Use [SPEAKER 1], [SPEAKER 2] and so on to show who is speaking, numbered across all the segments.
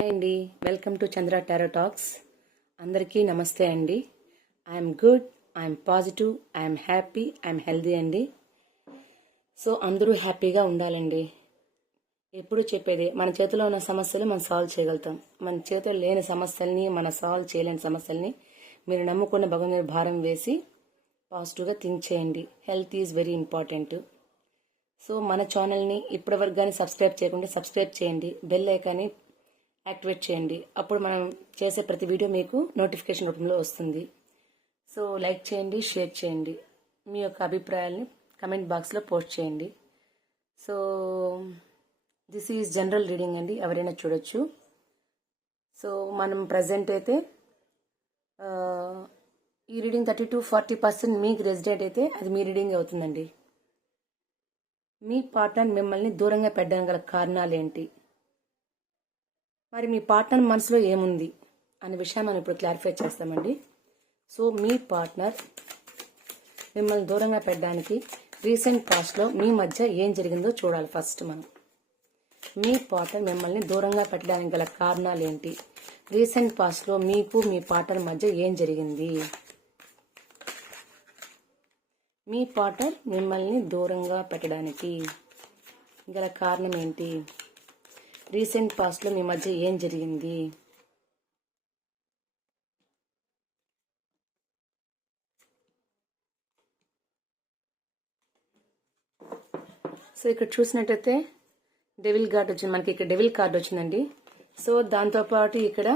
[SPEAKER 1] Hi అండి. Welcome to Chandra tarot talks. అందరికీ నమస్తే అండి. I'm good I'm positive I'm happy I'm healthy అండి. సో అందరూ హ్యాపీగా ఉండాలండి. ఎప్పుడు చెప్పేది మన చేతిలో ఉన్న సమస్యలు మనం సాల్వ్ చేయగలుగుతాం. మన చేతిలో లేని సమస్యల్ని మన సాల్వ్ చేయలేని సమస్యల్ని మీరు నమ్ముకున్న భగవంతుని భారం వేసి పాజిటివ్గా థింక్ చేయండి. Health is very important. So మన ఛానల్ని ఇప్పటివరకు కానీ సబ్స్క్రైబ్ చేయకుండా సబ్స్క్రైబ్ చేయండి. బెల్ ఐకాన్ని యాక్టివేట్ చేయండి. అప్పుడు మనం చేసే ప్రతి వీడియో మీకు నోటిఫికేషన్ రూపంలో వస్తుంది. సో లైక్ చేయండి షేర్ చేయండి. మీ యొక్క అభిప్రాయాల్ని కమెంట్ బాక్స్లో పోస్ట్ చేయండి. So this is general reading అండి. ఎవరైనా చూడొచ్చు. సో మనం ప్రజెంట్ అయితే ఈ reading thirty to forty percent మీకు రెసిడెంట్ అయితే అది మీ రీడింగ్ అవుతుందండి. మీ పార్ట్నర్ మిమ్మల్ని దూరంగా పెట్టడానికి గల కారణాలు ఏంటి మరి మీ పార్ట్నర్ మనసులో ఏముంది అనే విషయం మనం ఇప్పుడు క్లారిఫై చేస్తామండి. సో మీ పార్ట్నర్ మిమ్మల్ని దూరంగా పెట్టడానికి రీసెంట్ పాస్ట్లో మీ మధ్య ఏం జరిగిందో చూడాలి ఫస్ట్ మనం. మీ పార్ట్నర్ మిమ్మల్ని దూరంగా పెట్టడానికి గల కారణాలు ఏంటి? రీసెంట్ పాస్ట్లో మీకు మీ పార్ట్నర్ మధ్య ఏం జరిగింది? మీ పార్ట్నర్ మిమ్మల్ని దూరంగా పెట్టడానికి గల కారణం ఏంటి? రీసెంట్ పాస్ట్లో మీ మధ్య ఏం జరిగింది? సో ఇక్కడ చూసినట్టయితే డెవిల్ కార్డ్ వచ్చింది. మనకి ఇక్కడ డెవిల్ కార్డ్ వచ్చిందండి. సో దాంతోపాటు ఇక్కడ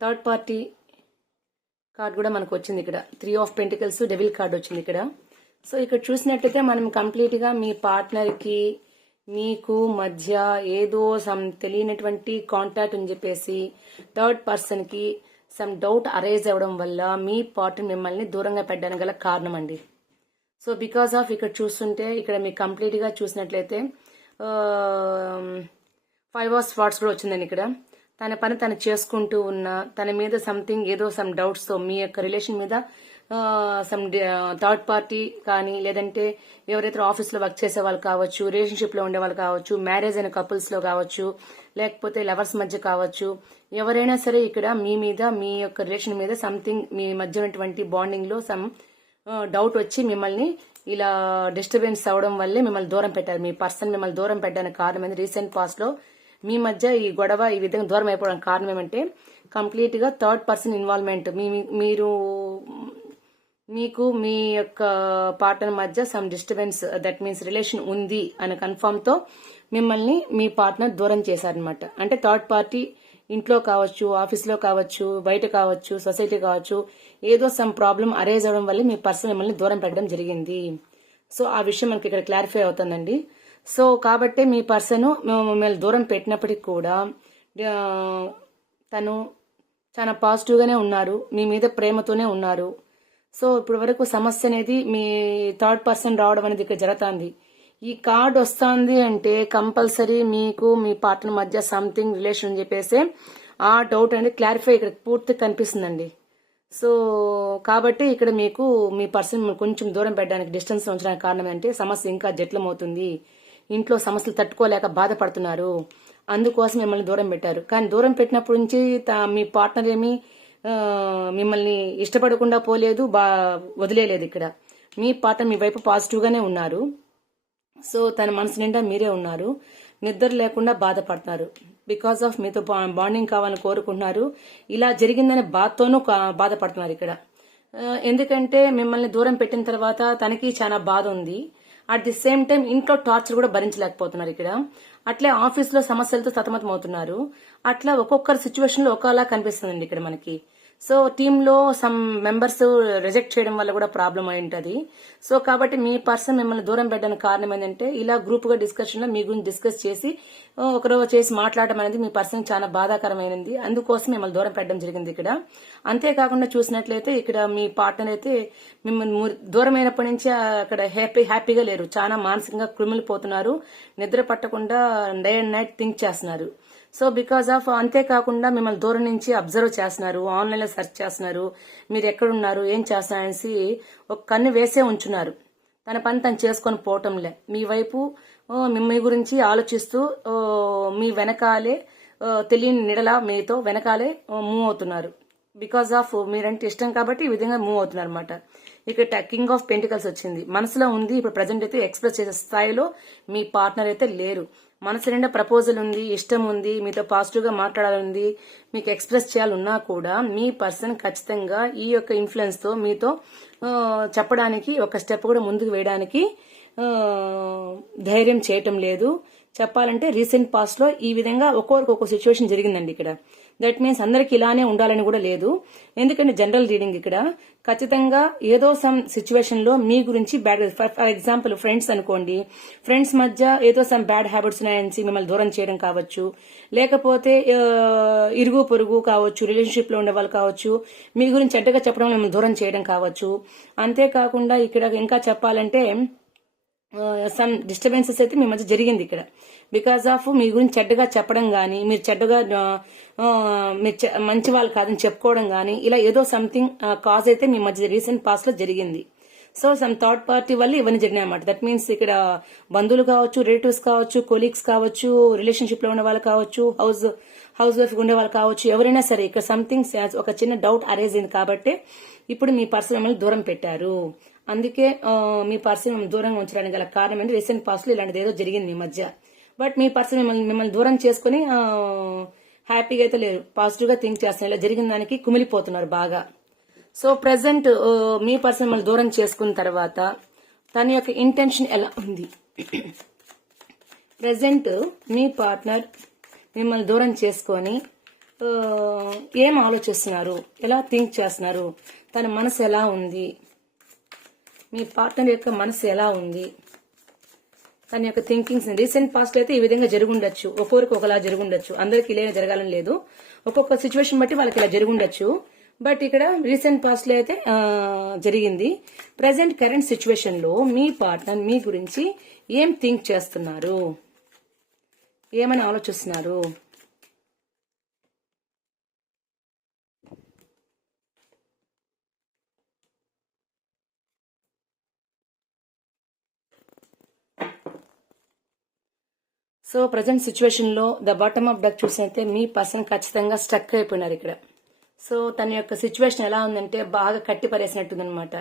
[SPEAKER 1] థర్డ్ పార్టీ కార్డ్ కూడా మనకు వచ్చింది ఇక్కడ. Three of pentacles devil card వచ్చింది ఇక్కడ. సో ఇక్కడ చూసినట్టయితే మనం కంప్లీట్గా మీ పార్ట్నర్కి మీకు మధ్య ఏదో సమ్ తెలియనటువంటి కాంటాక్ట్ అని చెప్పేసి థర్డ్ పర్సన్కి సమ్ డౌట్ అరైజ్ అవ్వడం వల్ల మీ పార్ట్నర్ మిమ్మల్ని దూరంగా పెట్టడానికి గల కారణం అండి. సో బికాస్ ఆఫ్ ఇక్కడ చూస్తుంటే ఇక్కడ మీకు కంప్లీట్గా చూసినట్లయితే ఫైవ్ అవర్స్ స్పాట్స్ కూడా వచ్చిందండి ఇక్కడ. తన పని తను చేసుకుంటూ ఉన్న తన మీద సంథింగ్ ఏదో సమ్ డౌట్స్తో మీ యొక్క రిలేషన్ మీద సమ్ థర్డ్ పార్టీ కానీ లేదంటే ఎవరైతే ఆఫీస్లో వర్క్ చేసే వాళ్ళు కావచ్చు రిలేషన్షిప్లో ఉండే వాళ్ళు కావచ్చు మ్యారేజ్ అయిన కపుల్స్లో కావచ్చు లేకపోతే లవర్స్ మధ్య కావచ్చు ఎవరైనా సరే ఇక్కడ మీ మీద మీ యొక్క రిలేషన్ మీద సంథింగ్ మీ మధ్య ఉన్నటువంటి బాండింగ్లో సమ్ డౌట్ వచ్చి మిమ్మల్ని ఇలా డిస్టర్బెన్స్ అవడం వల్లే మిమ్మల్ని దూరం పెట్టారు. మీ పర్సన్ మిమ్మల్ని దూరం పెట్టడానికి కారణం ఏంది? రీసెంట్ పాస్ట్లో మీ మధ్య ఈ గొడవ ఈ విధంగా దూరం అయిపోవడానికి కారణం ఏమంటే కంప్లీట్గా థర్డ్ పర్సన్ ఇన్వాల్వ్మెంట్ మీ మీరు మీకు మీ యొక్క పార్ట్నర్ మధ్య some disturbance that means relation ఉంది అనే కన్ఫర్మ్తో మిమ్మల్ని మీ పార్ట్నర్ దూరం చేశారనమాట అంటే థర్డ్ పార్టీ ఇంట్లో కావచ్చు ఆఫీస్లో కావచ్చు బయట కావచ్చు సొసైటీ కావచ్చు ఏదో సమ్ ప్రాబ్లం అరేజ్ అవ్వడం వల్ల మీ పర్సన్ మిమ్మల్ని దూరం పెట్టడం జరిగింది. సో ఆ విషయం మనకి ఇక్కడ క్లారిఫై అవుతుందండి. సో కాబట్టి మీ పర్సన్ మిమ్మల్ని దూరం పెట్టినప్పటికీ కూడా తను చాలా పాజిటివ్గానే ఉన్నారు మీ మీద ప్రేమతోనే ఉన్నారు. సో ఇప్పుడు వరకు సమస్య అనేది మీ థర్డ్ పర్సన్ రావడం అనేది ఇక్కడ జరుగుతుంది. ఈ కార్డ్ వస్తుంది అంటే కంపల్సరీ మీకు మీ పార్ట్నర్ మధ్య సంథింగ్ రిలేషన్ అని చెప్పేసి ఆ డౌట్ అనేది క్లారిఫై ఇక్కడ పూర్తిగా కనిపిస్తుందండి. సో కాబట్టి ఇక్కడ మీకు మీ పర్సన్ కొంచెం దూరం పెట్టడానికి డిస్టెన్స్ ఉంచడానికి కారణం ఏంటంటే సమస్య ఇంకా జట్లమవుతుంది ఇంట్లో సమస్యలు తట్టుకోలేక బాధపడుతున్నారు. అందుకోసం మిమ్మల్ని దూరం పెట్టారు. కానీ దూరం పెట్టినప్పటి నుంచి మీ పార్ట్నర్ ఏమి మిమ్మల్ని ఇష్టపడకుండా పోలేదు బా వదిలేదు ఇక్కడ. మీ పాత్ర మీ వైపు పాజిటివ్గానే ఉన్నారు. సో తన మనసు నిండా మీరే ఉన్నారు. నిద్ర లేకుండా బాధపడుతున్నారు బికాస్ ఆఫ్ మీతో బాండింగ్ కావాలని కోరుకుంటున్నారు. ఇలా జరిగిందనే బాధతోనూ కా- బాధపడుతున్నారు ఇక్కడ. ఎందుకంటే మిమ్మల్ని దూరం పెట్టిన తర్వాత తనకి చాలా బాధ ఉంది. అట్ ది సేమ్ టైం ఇంట్లో టార్చర్ కూడా భరించలేకపోతున్నారు ఇక్కడ. అట్లే ఆఫీస్లో సమస్యలతో సతమతం అవుతున్నారు అట్లా ఒక్కొక్కరి సిచ్యువేషన్లో ఒకలా కనిపిస్తుందండి ఇక్కడ మనకి. సో టీంలో సమ్ మెంబర్స్ రిజెక్ట్ చేయడం వల్ల కూడా ప్రాబ్లం అయి ఉంటుంది. సో కాబట్టి మీ పర్సన్ మిమ్మల్ని దూరం పెట్టడానికి కారణం ఏంటంటే ఇలా గ్రూప్గా డిస్కషన్లో మీ గురించి డిస్కస్ చేసి ఆ, ఒకరో చేసి మాట్లాడడం అనేది మీ పర్సన్ చాలా బాధాకరమైనది. అందుకోసం మిమ్మల్ని దూరం పెట్టడం జరిగింది ఇక్కడ. అంతేకాకుండా చూసినట్లయితే ఇక్కడ మీ పార్ట్నర్ అయితే మిమ్మల్ని దూరమైనప్పటి నుంచి అక్కడ హ్యాపీ హ్యాపీగా లేరు. చాలా మానసికంగా కృమిలిపోతున్నారు. నిద్ర పట్టకుండా డే అండ్ నైట్ థింక్ చేస్తున్నారు. సో బికాస్ ఆఫ్ అంతేకాకుండా మిమ్మల్ని దూరం నుంచి అబ్జర్వ్ చేస్తున్నారు ఆన్లైన్లో సెర్చ్ చేస్తున్నారు మీరు ఎక్కడున్నారు ఏం చేస్తున్నారు అనేసి ఒక కన్ను వేసే ఉంచున్నారు. తన పని తను చేసుకొని పోవటంలే. మీ వైపు ఆ, మీ గురించి ఆలోచిస్తూ మీ వెనకాలే తెలియని నిడల మీతో వెనకాలే మూవ్ అవుతున్నారు. బికాస్ ఆఫ్ మీరంటే ఇష్టం కాబట్టి ఈ విధంగా మూవ్ అవుతున్నారు అనమాట ఇక్కడ కింగ్ ఆఫ్ పెంటికల్స్ వచ్చింది. మనసులో ఉంది ఇప్పుడు ప్రజెంట్ అయితే ఎక్స్ప్రెస్ చేసే స్థాయిలో మీ పార్ట్నర్ అయితే లేరు. మనసు నిండా ప్రపోజల్ ఉంది ఇష్టం ఉంది మీతో పాజిటివ్గా మాట్లాడాలని మీకు ఎక్స్ప్రెస్ చేయాలన్నా కూడా మీ పర్సన్ ఖచ్చితంగా ఈ యొక్క ఇన్ఫ్లుయెన్స్తో మీతో చెప్పడానికి ఒక స్టెప్ కూడా ముందుకు వేయడానికి ధైర్యం చేయటం లేదు. చెప్పాలంటే రీసెంట్ పాస్ట్లో ఈ విధంగా ఒక్కొక్కరికి ఒక్కో సిచ్యువేషన్ జరిగిందండి ఇక్కడ. దట్ మీన్స్ అందరికి ఇలానే ఉండాలని కూడా లేదు. ఎందుకంటే జనరల్ రీడింగ్ ఇక్కడ ఖచ్చితంగా ఏదో సమ్ సిచ్యువేషన్లో మీ గురించి బ్యాడ్ ఫర్ ఎగ్జాంపుల్ ఫ్రెండ్స్ అనుకోండి. ఫ్రెండ్స్ మధ్య ఏదో సమ్ బ్యాడ్ హ్యాబిట్స్ ఉన్నాయని మిమ్మల్ని దూరం చేయడం కావచ్చు. లేకపోతే ఇరుగు పొరుగు కావచ్చు రిలేషన్షిప్లో ఉండే వాళ్ళు కావచ్చు మీ గురించి చెడ్డగా చెప్పడం మిమ్మల్ని దూరం చేయడం కావచ్చు. అంతేకాకుండా ఇక్కడ ఇంకా చెప్పాలంటే సమ్ డిస్టర్బెన్సెస్ అయితే మీ మధ్య జరిగింది ఇక్కడ. బికాస్ ఆఫ్ మీ గురించి చెడ్డగా చెప్పడం కానీ మీరు చెడ్డగా మీరు చె- మంచి వాళ్ళు కాదని చెప్పుకోవడం కానీ ఇలా ఏదో సంథింగ్ కాజ్ అయితే మీ మధ్య రీసెంట్ పాస్ట్లో జరిగింది. సో సమ్ థర్డ్ పార్టీ వల్ల ఇవన్నీ జరిగినాయి అన్నమాట దట్ మీన్స్ ఇక్కడ బంధువులు కావచ్చు రిలేటివ్స్ కావచ్చు కొలీగ్స్ కావచ్చు రిలేషన్షిప్లో ఉన్న వాళ్ళు కావచ్చు హౌస్ హౌస్ వైఫ్ ఉండే వాళ్ళు కావచ్చు ఎవరైనా సరే ఇక్కడ సంథింగ్ ఒక చిన్న డౌట్ అరేజ్ అయింది కాబట్టి ఇప్పుడు మీ పర్సన్ మిమ్మల్ని దూరం పెట్టారు. అందుకే మీ పర్సన్ మిమ్మల్ని దూరంగా ఉంచడానికి గల కారణం ఏంటి? రీసెంట్ పాస్ట్లో ఇలాంటిది ఏదో జరిగింది మీ మధ్య. బట్ మీ పర్సన్ మిమ్మల్ని మిమ్మల్ని దూరం చేసుకుని హ్యాపీగా అయితే లేరు. పాజిటివ్గా థింక్ చేస్తున్నారు. ఇలా జరిగిన దానికి కుమిలిపోతున్నారు బాగా. సో ప్రజెంట్ మీ పర్సన్ మిమ్మల్ని దూరం చేసుకున్న తర్వాత తన యొక్క ఇంటెన్షన్ ఎలా ఉంది? ప్రజెంట్ మీ పార్ట్నర్ మిమ్మల్ని దూరం చేసుకొని ఏం ఆలోచిస్తున్నారు? ఎలా థింక్ చేస్తున్నారు? తన మనసు ఎలా ఉంది? మీ పార్ట్నర్ యొక్క మనసు ఎలా ఉంది? తన యొక్క థింకింగ్స్ రీసెంట్ పాస్ట్ అయితే ఈ విధంగా జరుగుండొచ్చు. ఒక్కొరికి ఒకలా జరుగుండొచ్చు. అందరికి ఇలా జరగాలని లేదు. ఒక్కొక్క సిచ్యువేషన్ బట్టి వాళ్ళకి ఇలా జరుగుండొచ్చు. బట్ ఇక్కడ రీసెంట్ పాస్ట్లో అయితే జరిగింది. ప్రజెంట్ కరెంట్ సిచ్యువేషన్లో మీ పార్ట్నర్ మీ గురించి ఏం థింక్ చేస్తున్నారు? ఏమని ఆలోచిస్తున్నారు? సో ప్రజెంట్ సిచ్యువేషన్లో ద బాటమ్ ఆఫ్ డక్ చూసినైతే మీ పర్సన్ ఖచ్చితంగా స్ట్రక్ అయిపోయినారు ఇక్కడ. సో తన యొక్క సిచ్యువేషన్ ఎలా ఉందంటే బాగా కట్టి పరేసినట్టుందనమాట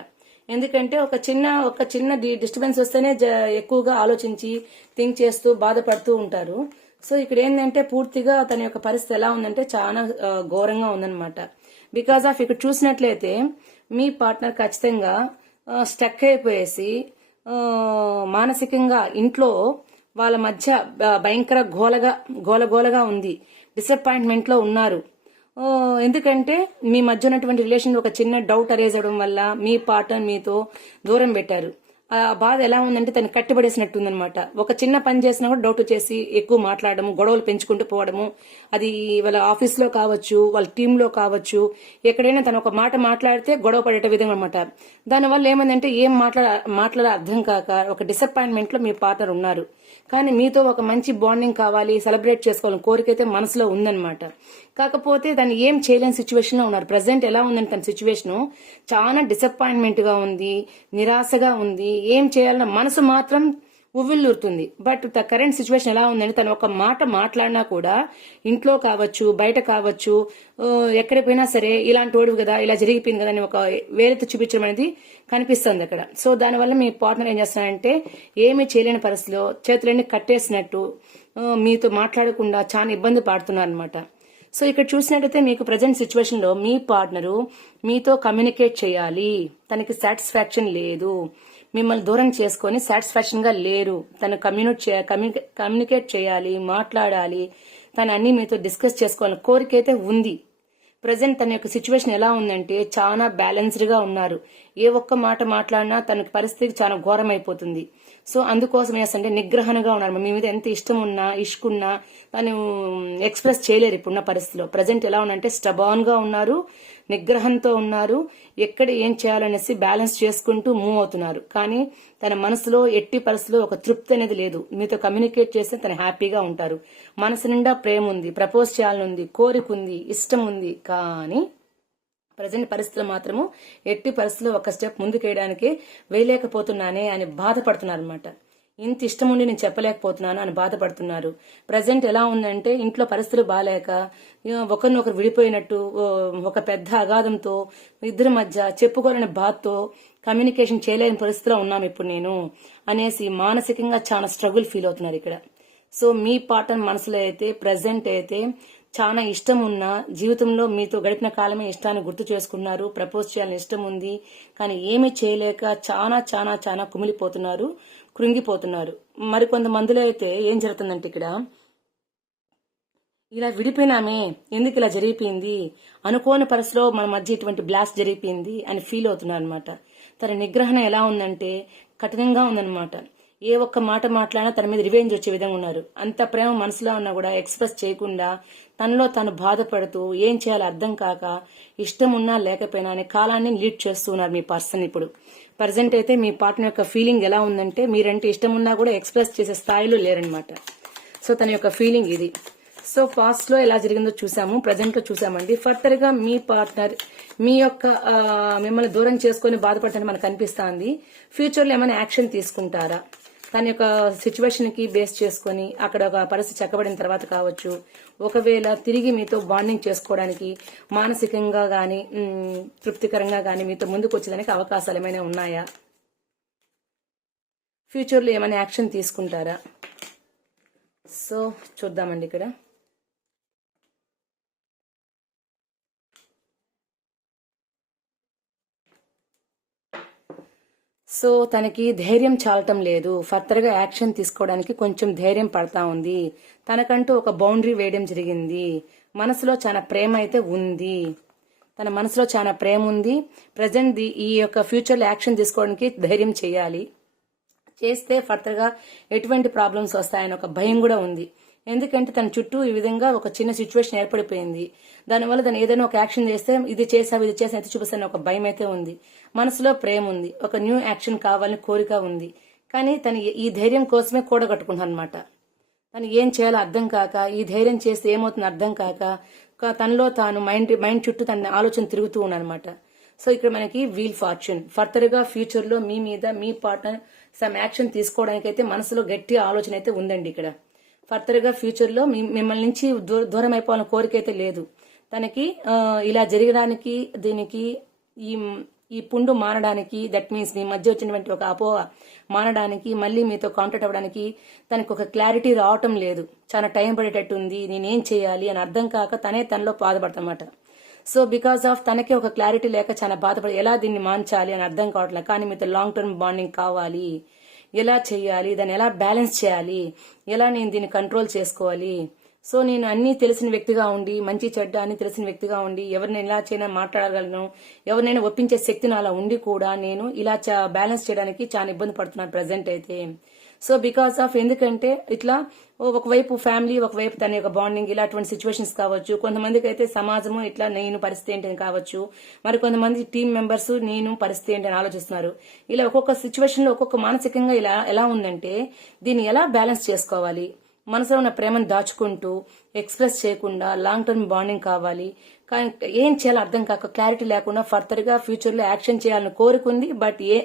[SPEAKER 1] ఎందుకంటే ఒక చిన్న ఒక చిన్న డిస్టర్బెన్స్ వస్తేనే జ- ఎక్కువగా ఆలోచించి థింక్ చేస్తూ బాధపడుతూ ఉంటారు. సో ఇక్కడ ఏంటంటే పూర్తిగా తన యొక్క పరిస్థితి ఎలా ఉందంటే చాలా ఘోరంగా ఉందన్నమాట. బికాస్ ఆఫ్ ఇక్కడ చూసినట్లయితే మీ పార్ట్నర్ ఖచ్చితంగా స్టక్ అయిపోయేసి మానసికంగా ఇంట్లో వాళ్ళ మధ్య భయంకర గోలగా గోలగోలగా ఉంది. డిసప్పాయింట్మెంట్లో ఉన్నారు. ఎందుకంటే మీ మధ్య ఉన్నటువంటి రిలేషన్ ఒక చిన్న డౌట్ అరేజ్ అవడం వల్ల మీ పార్ట్నర్ మీతో దూరం పెట్టారు. ఆ బాధ ఎలా ఉందంటే తను కట్టిపడేసినట్టు ఉందనమాట ఒక చిన్న పని చేసినా కూడా డౌట్ చేసి ఎక్కువ మాట్లాడము గొడవలు పెంచుకుంటూ పోవడము. అది వాళ్ళ ఆఫీస్లో కావచ్చు వాళ్ళ టీంలో కావచ్చు ఎక్కడైనా తను ఒక మాట మాట్లాడితే గొడవ పడేట విధంగా అనమాట దానివల్ల ఏమందంటే ఏం మాట్లాడ మాట్లాడే అర్థం కాక ఒక డిసప్పాయింట్మెంట్లో మీ పార్ట్నర్ ఉన్నారు. కానీ మీతో ఒక మంచి బాండింగ్ కావాలి సెలబ్రేట్ చేసుకోవాలని కోరిక అయితే మనసులో ఉందన్నమాట. కాకపోతే దాన్ని ఏం చేయలేని సిచ్యువేషన్లో ఉన్నారు. ప్రజెంట్ ఎలా ఉందంటే తన సిచ్యువేషను చాలా డిసప్పాయింట్మెంట్గా ఉంది నిరాశగా ఉంది. ఏం చేయాలన్న మనసు మాత్రం ఉవ్విల్లూరుతుంది బట్ ద కరెంట్ సిచ్యువేషన్ ఎలా ఉందంటే తను ఒక మాట మాట్లాడినా కూడా ఇంట్లో కావచ్చు బయట కావచ్చు ఆ, ఎక్కడికి పోయినా సరే ఇలాంటి ఓడివి కదా ఇలా జరిగిపోయింది కదా అని ఒక వేలెత్తి చూపించడం అనేది కనిపిస్తుంది అక్కడ. సో దానివల్ల మీ పార్ట్నర్ ఏం చేస్తానంటే ఏమీ చేయలేని పరిస్థితిలో చేతులన్నీ కట్టేసినట్టు మీతో మాట్లాడకుండా చాలా ఇబ్బంది పడుతున్నారనమాట సో ఇక్కడ చూసినట్టయితే మీకు ప్రజెంట్ సిచ్యువేషన్లో మీ పార్ట్నరు మీతో కమ్యూనికేట్ చేయాలి. తనకి సాటిస్ఫాక్షన్ లేదు. మిమ్మల్ని దూరం చేసుకొని సాటిస్ఫాక్షన్గా లేరు. తను కమ్యూనిట్ చే కమ్యూనికేట్ చేయాలి మాట్లాడాలి. తను అన్ని మీతో డిస్కస్ చేసుకోవాలని కోరిక అయితే ఉంది. ప్రజెంట్ తన యొక్క సిచ్యువేషన్ ఎలా ఉందంటే చాలా బ్యాలెన్స్డ్గా ఉన్నారు. ఏ ఒక్క మాట మాట్లాడినా తన పరిస్థితి చాలా ఘోరం అయిపోతుంది సో అందుకోసం ఏంటంటే నిగ్రహణగా ఉన్నారు. మీ మీద ఎంత ఇష్టం ఉన్నా ఇష్కున్నా తను ఎక్స్ప్రెస్ చేయలేరు ఇప్పుడున్న పరిస్థితిలో. ప్రజెంట్ ఎలా ఉందంటే స్టబాన్గా ఉన్నారు. నిగ్రహంతో ఉన్నారు. ఎక్కడ ఏం చేయాలనేసి బ్యాలెన్స్ చేసుకుంటూ మూవ్ అవుతున్నారు. కానీ తన మనసులో ఎట్టి పరిస్థితిలో ఒక తృప్తి అనేది లేదు. మీతో కమ్యూనికేట్ చేస్తే తను హ్యాపీగా ఉంటారు. మనసు నిండా ప్రేమ ఉంది ప్రపోజ్ చేయాలని ఉంది కోరిక ఉంది ఇష్టం ఉంది. కానీ ప్రజెంట్ పరిస్థితులు మాత్రము ఎట్టి పరిస్థితుల్లో ఒక స్టెప్ ముందుకేయడానికి వేయలేకపోతున్నానే అని బాధపడుతున్నారు అనమాట ఇంత ఇష్టం ఉండి నేను చెప్పలేకపోతున్నాను అని బాధపడుతున్నారు. ప్రజెంట్ ఎలా ఉందంటే ఇంట్లో పరిస్థితులు బాగాలేక ఒకరినొకరు విడిపోయినట్టు ఒక పెద్ద అగాధంతో ఇద్దరి మధ్య చెప్పుకోలేని బాధతో కమ్యూనికేషన్ చేయలేని పరిస్థితిలో ఉన్నాం ఇప్పుడు నేను అనేసి మానసికంగా చాలా స్ట్రగుల్ ఫీల్ అవుతున్నారు ఇక్కడ. సో మీ పాటను మనసులో అయితే ప్రజెంట్ అయితే చాలా ఇష్టం ఉన్న జీవితంలో మీతో గడిపిన కాలమే ఇష్టాన్ని గుర్తు చేసుకున్నారు. ప్రపోజ్ చేయాలని ఇష్టం ఉంది కానీ ఏమీ చేయలేక చాలా చాలా చాలా కుమిలిపోతున్నారు. కృంగిపోతున్నారు. మరికొంతమందిలో అయితే ఏం జరుగుతుందంటే ఇక్కడ ఇలా విడిపోయినామే ఎందుకు ఇలా జరిగిపోయింది? అనుకోని పరిస్థితిలో మన మధ్య ఇటువంటి బ్లాస్ట్ జరిగిపోయింది అని ఫీల్ అవుతున్నారు అనమాట తన నిగ్రహణ ఎలా ఉందంటే కఠినంగా ఉందన్నమాట. ఏ ఒక్క మాట మాట్లాడినా తన మీద రివెంజ్ వచ్చే విధంగా ఉన్నారు. అంత ప్రేమ మనసులో ఉన్నా కూడా ఎక్స్ప్రెస్ చేయకుండా తనలో తాను బాధపడుతూ ఏం చేయాలో అర్థం కాక ఇష్టం ఉన్నా లేకపోయినా అనే కాలాన్ని లీడ్ చేస్తున్నారు మీ పర్సన్ ఇప్పుడు. ప్రజెంట్ అయితే మీ పార్ట్నర్ యొక్క ఫీలింగ్ ఎలా ఉందంటే మీరంటే ఇష్టం ఉన్నా కూడా ఎక్స్ప్రెస్ చేసే స్థాయిలో లేరనమాట సో తన యొక్క ఫీలింగ్ ఇది. సో పాస్ట్లో ఎలా జరిగిందో చూసాము ప్రజెంట్లో చూసామండి. ఫర్దర్గా మీ పార్ట్నర్ మీ యొక్క మిమ్మల్ని దూరం చేసుకొని బాధపడటానికి మనకు అనిపిస్తుంది. ఫ్యూచర్లో ఏమైనా యాక్షన్ తీసుకుంటారా? తన యొక్క సిచ్యువేషన్కి బేస్ చేసుకొని అక్కడ ఒక పరిస్థితి చక్కబడిన తర్వాత కావచ్చు ఒకవేళ తిరిగి మీతో బాండింగ్ చేసుకోవడానికి మానసికంగా కానీ తృప్తికరంగా కానీ మీతో ముందుకు వచ్చేదానికి అవకాశాలు ఏమైనా ఉన్నాయా? ఫ్యూచర్లో ఏమైనా యాక్షన్ తీసుకుంటారా? సో చూద్దామండి ఇక్కడ. సో తనకి ధైర్యం చాలటం లేదు. ఫర్దర్గా యాక్షన్ తీసుకోవడానికి కొంచెం ధైర్యం పడతా ఉంది. తనకంటూ ఒక బౌండరీ వేయడం జరిగింది. మనసులో చాలా ప్రేమ అయితే ఉంది. తన మనసులో చాలా ప్రేమ ఉంది. ప్రజెంట్ ఈ యొక్క ఫ్యూచర్లో యాక్షన్ తీసుకోవడానికి ధైర్యం చేయాలి. చేస్తే ఫర్దర్గా ఎటువంటి ప్రాబ్లమ్స్ వస్తాయని ఒక భయం కూడా ఉంది. ఎందుకంటే తన చుట్టూ ఈ విధంగా ఒక చిన్న సిచ్యువేషన్ ఏర్పడిపోయింది. దానివల్ల తను ఏదైనా ఒక యాక్షన్ చేస్తే ఇది చేసావు ఇది చేసా అయితే చూపిస్తాను ఒక భయం అయితే ఉంది. మనసులో ప్రేమ ఉంది. ఒక న్యూ యాక్షన్ కావాలని కోరిక ఉంది. కానీ తను ఈ ధైర్యం కోసమే కూడగట్టుకుంటాను అనమాట తను ఏం చేయాలో అర్థం కాక ఈ ధైర్యం చేస్తే ఏమవుతుందో అర్థం కాక తనలో తాను మైండ్ మైండ్ చుట్టూ తన ఆలోచన తిరుగుతూ ఉన్నానమాట సో ఇక్కడ మనకి వీల్ ఫార్చ్యూన్. ఫర్దర్గా ఫ్యూచర్లో మీ మీద మీ పార్ట్నర్ సమ్ యాక్షన్ తీసుకోవడానికి అయితే మనసులో గట్టి ఆలోచన అయితే ఉందండి ఇక్కడ. ఫర్దర్గా ఫ్యూచర్లో మిమ్మల్ని నుంచి దూ- దూరం అయిపోవాలని కోరిక అయితే లేదు. తనకి ఇలా జరగడానికి దీనికి ఈ ఈ పుండు మానడానికి దట్ మీన్స్ మీ మధ్య వచ్చినటువంటి ఒక అపోహ మానడానికి మళ్ళీ మీతో కాంటాక్ట్ అవ్వడానికి తనకు ఒక క్లారిటీ రావటం లేదు. చాలా టైం పడేటట్టు ఉంది నేనేం చేయాలి అని అర్థం కాక తనే తనలో బాధపడతామాట సో బికాస్ ఆఫ్ తనకే ఒక క్లారిటీ లేక చాలా బాధపడి ఎలా దీన్ని మాంచాలి అని అర్థం కావట్లేదు కానీ మీతో లాంగ్ టర్మ్ బాండింగ్ కావాలి. ఎలా చేయాలి దాన్ని ఎలా బ్యాలెన్స్ చేయాలి ఎలా నేను దీన్ని కంట్రోల్ చేసుకోవాలి. సో నేను అన్నీ తెలిసిన వ్యక్తిగా ఉండి మంచి చెడ్డ అని తెలిసిన వ్యక్తిగా ఉండి ఎవరిని ఎలా చేయనా మాట్లాడగలను ఎవరినైనా ఒప్పించే శక్తి అలా ఉండి కూడా నేను ఇలా చా- బ్యాలెన్స్ చేయడానికి చాలా ఇబ్బంది పడుతున్నాను ప్రజెంట్ అయితే. సో బికాస్ ఆఫ్ ఎందుకంటే ఇట్లా ఒకవైపు ఫ్యామిలీ ఒకవైపు తన యొక్క బాండింగ్ ఇలాంటి సిచ్యువేషన్స్ కావచ్చు. కొంతమందికి అయితే సమాజము ఇట్లా నేను పరిస్థితి ఏంటని కావచ్చు. మరి కొంతమంది టీం మెంబర్స్ నేను పరిస్థితి ఏంటని ఆలోచిస్తున్నారు. ఇలా ఒక్కొక్క సిచ్యువేషన్లో ఒక్కొక్క మానసికంగా ఇలా ఎలా ఉందంటే దీన్ని ఎలా బ్యాలెన్స్ చేసుకోవాలి? మనసులో ఉన్న ప్రేమను దాచుకుంటూ ఎక్స్ప్రెస్ చేయకుండా లాంగ్ టర్మ్ బాండింగ్ కావాలి. కానీ ఏం చేయాలో అర్థం కాక క్లారిటీ లేకుండా ఫర్దర్గా ఫ్యూచర్లో యాక్షన్ చేయాలని కోరుకుంది బట్ ఏ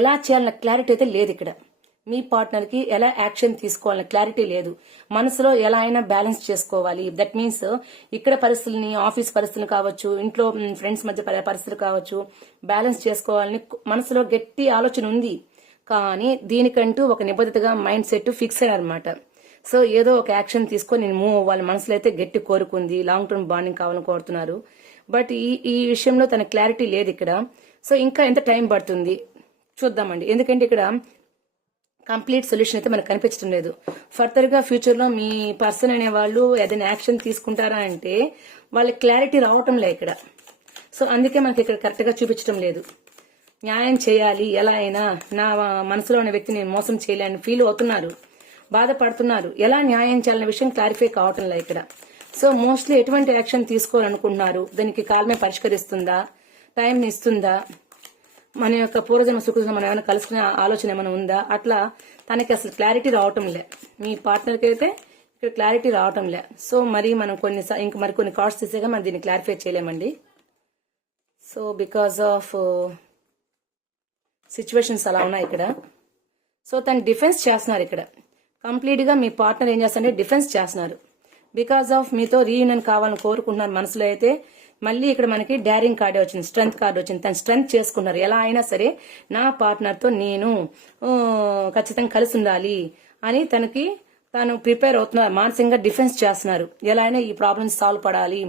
[SPEAKER 1] ఎలా చేయాలన్న క్లారిటీ అయితే లేదు ఇక్కడ. మీ పార్ట్నర్కి ఎలా యాక్షన్ తీసుకోవాలని క్లారిటీ లేదు. మనసులో ఎలా అయినా బ్యాలెన్స్ చేసుకోవాలి. దట్ మీన్స్ ఇక్కడ పరిస్థితుల్ని ఆఫీస్ పరిస్థితులు కావచ్చు ఇంట్లో ఫ్రెండ్స్ మధ్య పరిస్థితులు కావచ్చు బ్యాలెన్స్ చేసుకోవాలని మనసులో గట్టి ఆలోచన ఉంది. కానీ దీనికంటూ ఒక నిబద్ధతగా మైండ్ సెట్ ఫిక్స్ అనమాట సో ఏదో ఒక యాక్షన్ తీసుకొని నేను మూవ్ అవ్వాలి. మనసులో అయితే గట్టి కోరుకుంది. లాంగ్ టర్మ్ బాండింగ్ కావాలని కోరుతున్నారు. బట్ ఈ ఈ విషయంలో తన క్లారిటీ లేదు ఇక్కడ. సో ఇంకా ఎంత టైం పడుతుంది? చూద్దామండి. ఎందుకంటే ఇక్కడ కంప్లీట్ సొల్యూషన్ అయితే మనకు కనిపించడం లేదు. ఫర్దర్గా ఫ్యూచర్లో మీ పర్సన్ అనే వాళ్ళు ఏదైనా యాక్షన్ తీసుకుంటారా అంటే వాళ్ళ క్లారిటీ రావటం లే ఇక్కడ. సో అందుకే మనకి ఇక్కడ కరెక్ట్గా చూపించడం లేదు. న్యాయం చేయాలి ఎలా అయినా నా మనసులో ఉన్న వ్యక్తిని మోసం చేయలేని ఫీల్ అవుతున్నారు బాధపడుతున్నారు ఎలా న్యాయం చేయాలనే విషయం క్లారిఫై కావటం లే ఇక్కడ. సో మోస్ట్లీ ఎటువంటి యాక్షన్ తీసుకోవాలనుకుంటున్నారు? దానికి కాలమే పరిష్కరిస్తుందా? టైం ఇస్తుందా? మన యొక్క పూర్వజన్మ సుకృతం మనం ఏమైనా కలుసుకునే ఆలోచన ఏమైనా ఉందా? అట్లా తనకి అసలు క్లారిటీ రావటం లే. మీ పార్ట్నర్కి అయితే ఇక్కడ క్లారిటీ రావటం లే. సో మరి మనం కొన్ని ఇంక మరి కొన్ని కార్డ్స్ తీసేగా మనం దీన్ని క్లారిఫై చేయలేమండి. సో బికాస్ ఆఫ్ సిచ్యువేషన్స్ అలా ఉన్నాయి ఇక్కడ. సో తను డిఫెన్స్ చేస్తున్నారు ఇక్కడ. కంప్లీట్గా మీ పార్ట్నర్ ఏం చేస్తారంటే డిఫెన్స్ చేస్తున్నారు. బికాస్ ఆఫ్ మీతో రీయూనియన్ కావాలని కోరుకుంటున్నారు మనసులో అయితే మళ్ళీ ఇక్కడ మనకి డారింగ్ కార్డే వచ్చింది స్ట్రెంత్ కార్డు వచ్చింది. తను స్ట్రెంత్ చేసుకున్నారు. ఎలా అయినా సరే నా పార్ట్నర్తో నేను ఖచ్చితంగా కలిసి ఉండాలి అని తనకి తాను ప్రిపేర్ అవుతున్నారు. మానసికంగా డిఫెన్స్ చేస్తున్నారు. ఎలా అయినా ఈ ప్రాబ్లమ్స్ సాల్వ్ పడాలి.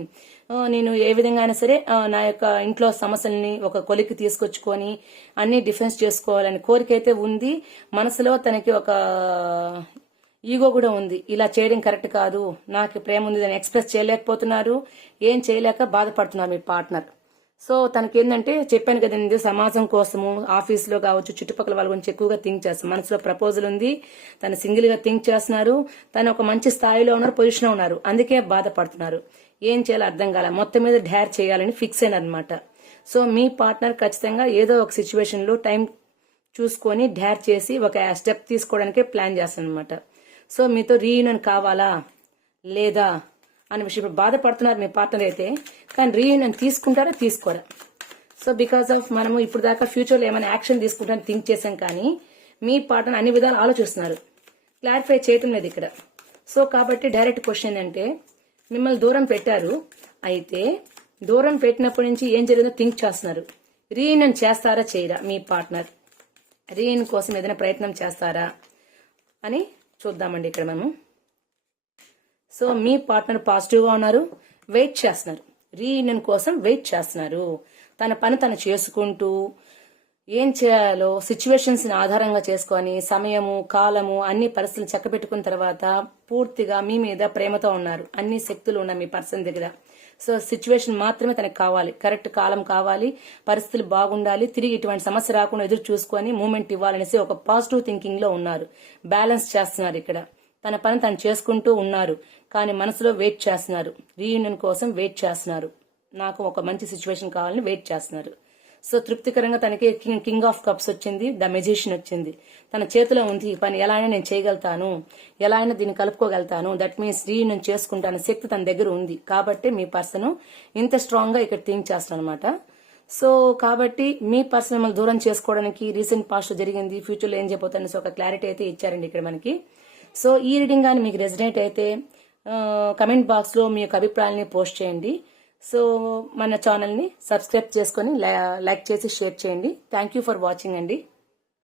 [SPEAKER 1] నేను ఏ విధంగా అయినా సరే నా యొక్క ఇంట్లో సమస్యల్ని ఒక కొలికి తీసుకొచ్చుకొని అన్ని డిఫెన్స్ చేసుకోవాలని కోరిక అయితే ఉంది. మనసులో తనకి ఒక ఈగో కూడా ఉంది. ఇలా చేయడం కరెక్ట్ కాదు. నాకు ప్రేమ ఉంది అని ఎక్స్ప్రెస్ చేయలేకపోతున్నారు. ఏం చేయలేక బాధపడుతున్నారు మీ పార్ట్నర్. సో తనకి ఏంటంటే చెప్పాను కదండి సమాజం కోసము ఆఫీస్లో కావచ్చు చుట్టుపక్కల వాళ్ళ గురించి ఎక్కువగా థింక్ చేస్తారు మనసులో ప్రపోజల్ ఉంది తను సింగిల్గా థింక్ చేస్తున్నారు తను ఒక మంచి స్థాయిలో ఉన్నారు పొజిషన్ ఉన్నారు. అందుకే బాధపడుతున్నారు. ఏం చేయాలో అర్థం కాల మొత్తం మీద డ్యార్ చేయాలని ఫిక్స్ అయినారు అనమాట సో మీ పార్ట్నర్ ఖచ్చితంగా ఏదో ఒక సిచ్యువేషన్లో టైం చూసుకొని డ్యార్ చేసి ఒక స్టెప్ తీసుకోవడానికి ప్లాన్ చేస్తాను అనమాట సో మీతో రీయూనియన్ కావాలా? లేదా? అనే విషయం ఇప్పుడు బాధపడుతున్నారు మీ పార్ట్నర్ అయితే. కానీ రీయూనియన్ తీసుకుంటారా? తీసుకోరా? సో బికాస్ ఆఫ్ మనము ఇప్పుడు దాకా ఫ్యూచర్లో ఏమైనా యాక్షన్ తీసుకుంటామని థింక్ చేసాం కానీ మీ పార్ట్నర్ అన్ని విధాలు ఆలోచిస్తున్నారు. క్లారిఫై చేయటం లేదు ఇక్కడ. సో కాబట్టి డైరెక్ట్ క్వశ్చన్ అంటే మిమ్మల్ని దూరం పెట్టారు. అయితే దూరం పెట్టినప్పటి నుంచి ఏం జరిగిందో థింక్ చేస్తున్నారు. రీయూనియన్ చేస్తారా? చేయరా మీ పార్ట్నర్ రీయూనియన్ కోసం ఏదైనా ప్రయత్నం చేస్తారా? అని చూద్దామండి ఇక్కడ మేము సో మీ పార్ట్నర్ పాజిటివ్గా ఉన్నారు వెయిట్ చేస్తున్నారు. రీయూనియన్ కోసం వెయిట్ చేస్తున్నారు. తన పని తను చేసుకుంటూ ఏం చేయాలో సిచ్యువేషన్స్ని ఆధారంగా చేసుకొని సమయము కాలము అన్ని పరిస్థితులు చక్కబెట్టుకున్న తర్వాత పూర్తిగా మీ మీద ప్రేమతో ఉన్నారు. అన్ని శక్తులు ఉన్న మీ పర్సన్ దగ్గర. సో సిచ్యువేషన్ మాత్రమే తనకు కావాలి. కరెక్ట్ కాలం కావాలి. పరిస్థితులు బాగుండాలి. తిరిగి ఇటువంటి సమస్య రాకుండా ఎదురు చూసుకొని మూమెంట్ ఇవ్వాలనేసి ఒక పాజిటివ్ థింకింగ్లో ఉన్నారు. బ్యాలెన్స్ చేస్తున్నారు ఇక్కడ. తన పని తను చేసుకుంటూ ఉన్నారు. కానీ మనసులో వెయిట్ చేస్తున్నారు. రీయూనియన్ కోసం వెయిట్ చేస్తున్నారు. నాకు ఒక మంచి సిచ్యువేషన్ కావాలని వెయిట్ చేస్తున్నారు. సో తృప్తికరంగా తనకి కింగ్ కింగ్ ఆఫ్ కప్స్ వచ్చింది ద మెజిషియన్ వచ్చింది. తన చేతిలో ఉంది ఈ పని ఎలా అయినా నేను చేయగలుగుతాను ఎలా అయినా దీన్ని కలుపుకోగలుగుతాను. దట్ మీన్స్ నేను చేసుకుంటాను శక్తి తన దగ్గర ఉంది. కాబట్టి మీ పర్సన్ ఇంత స్ట్రాంగ్గా ఇక్కడ థింక్ చేస్తాను అనమాట సో కాబట్టి మీ పర్సన్ మిమ్మల్ని దూరం చేసుకోవడానికి రీసెంట్ పాస్ట్ జరిగింది ఫ్యూచర్లో ఏం సో ఒక క్లారిటీ అయితే ఇచ్చారండి ఇక్కడ మనకి. సో ఈ రీడింగ్ కానీ మీకు రెసిడెంట్ అయితే కమెంట్ బాక్స్లో మీ యొక్క అభిప్రాయాన్ని పోస్ట్ చేయండి. సో మన ఛానల్ని సబ్స్క్రైబ్ చేసుకొని లైక్ చేసి షేర్ చేయండి. థ్యాంక్ యూ ఫర్ వాచింగ్ అండి.